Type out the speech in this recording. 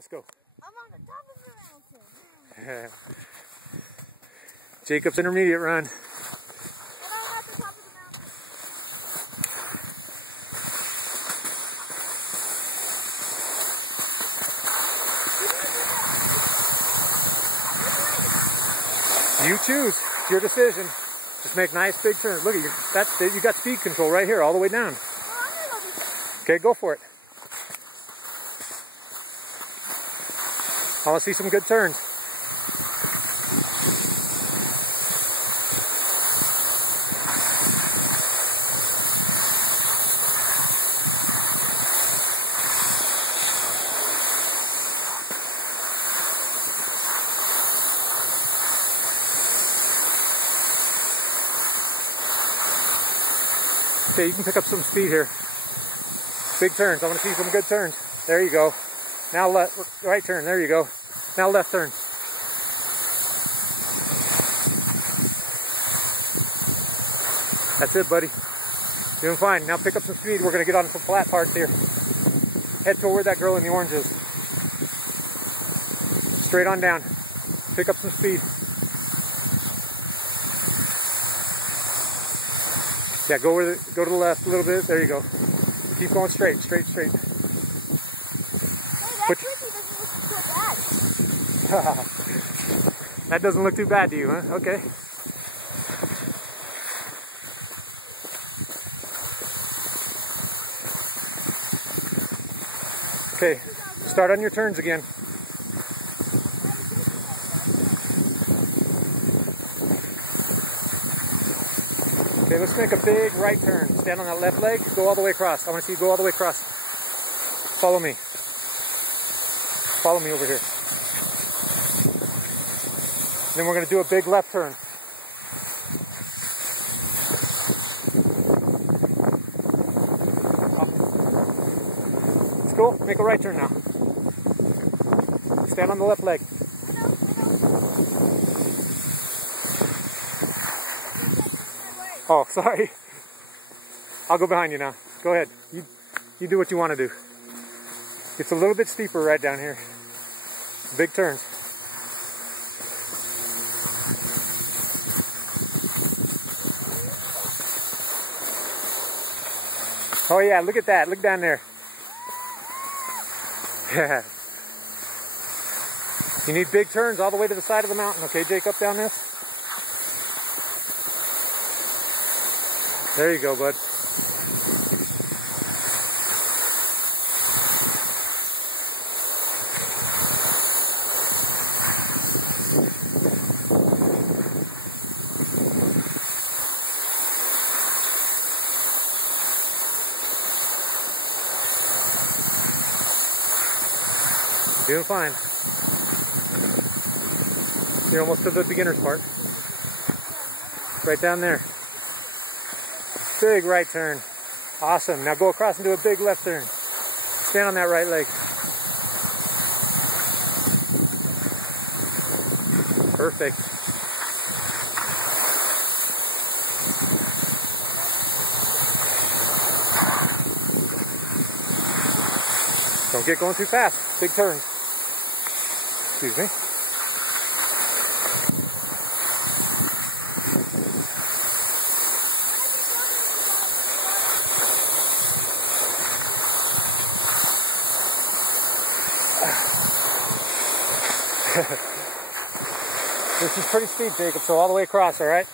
Let's go. I'm on the top of the mountain. Jacob's intermediate run. And I'm at the top of the mountain. You choose. It's your decision. Just make nice big turns. Look at you. You got speed control right here, all the way down. Okay, go for it. I want to see some good turns. Okay, you can pick up some speed here. Big turns. I want to see some good turns. There you go. Now left, right turn. There you go. Now left turn. That's it, buddy. Doing fine. Now pick up some speed. We're going to get on some flat parts here. Head toward that girl in the oranges. Straight on down. Pick up some speed. Yeah, go to the left a little bit. There you go. Keep going straight, straight, straight. Hey, that quickie doesn't look so bad. That doesn't look too bad to you, huh? Okay. Okay, start on your turns again. Okay, let's make a big right turn. Stand on that left leg, go all the way across. I want to see you go all the way across. Follow me. Follow me over here. Then we're going to do a big left turn. Let's go. Make a right turn now. Stand on the left leg. Oh, sorry. I'll go behind you now. Go ahead. You do what you want to do. It's a little bit steeper right down here. Big turns. Oh yeah, look at that. Look down there. Yeah. You need big turns all the way to the side of the mountain. Okay, Jake, up down this. There you go, bud. You're doing fine. You're almost to the beginner's part. Right down there. Big right turn. Awesome. Now go across and do a big left turn. Stand on that right leg. Perfect. Don't get going too fast. Big turns. Excuse me. This is pretty steep, Jacob, so all the way across, all right?